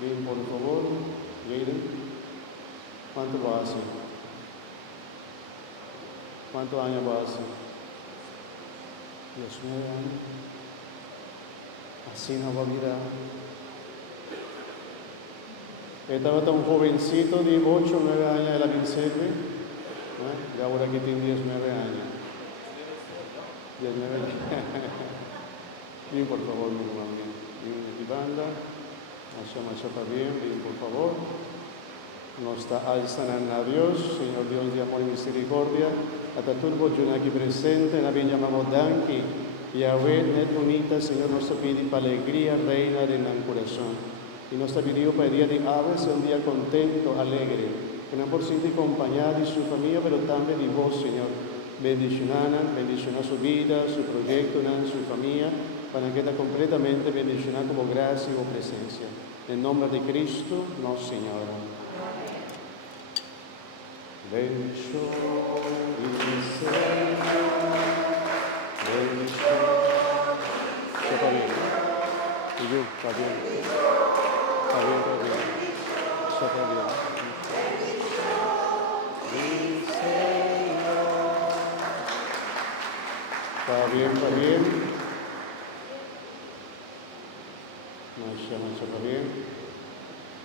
Bien, por favor, miren. ¿Cuánto lo hace? ¿Cuántos años lo hace? 19 años. Así no va a olvidar. Estaba tan jovencito de 8 o 9 años de la Vicente, y ahora aquí tiene 19 años. 19 años. Bien, por favor, mi hermano. Bien, mi banda. Marcha bien, bien, por favor. Nos alzan a Dios, Señor Dios de amor y misericordia. Hasta turbo yo aquí presente, la bien llamamos Danki. Yahweh, net bonita, Señor, nos pide para alegría, reina de nuestro corazón. Y nos ha pedido para el día de hoy sea un día contento, alegre. Que no por siempre acompañado de su familia, pero también de vos, Señor. Bendicionar su vida, su proyecto, su familia, para que esté completamente bendicionada como gracia y presencia. En nombre de Cristo, nuestro Señor. Bendición y Señor, bendición. Está bien, ¿no? Y yo, está bien. Está bien, está bien. Está bien. Mi Señor. Está bien, está bien. Marcha, está bien.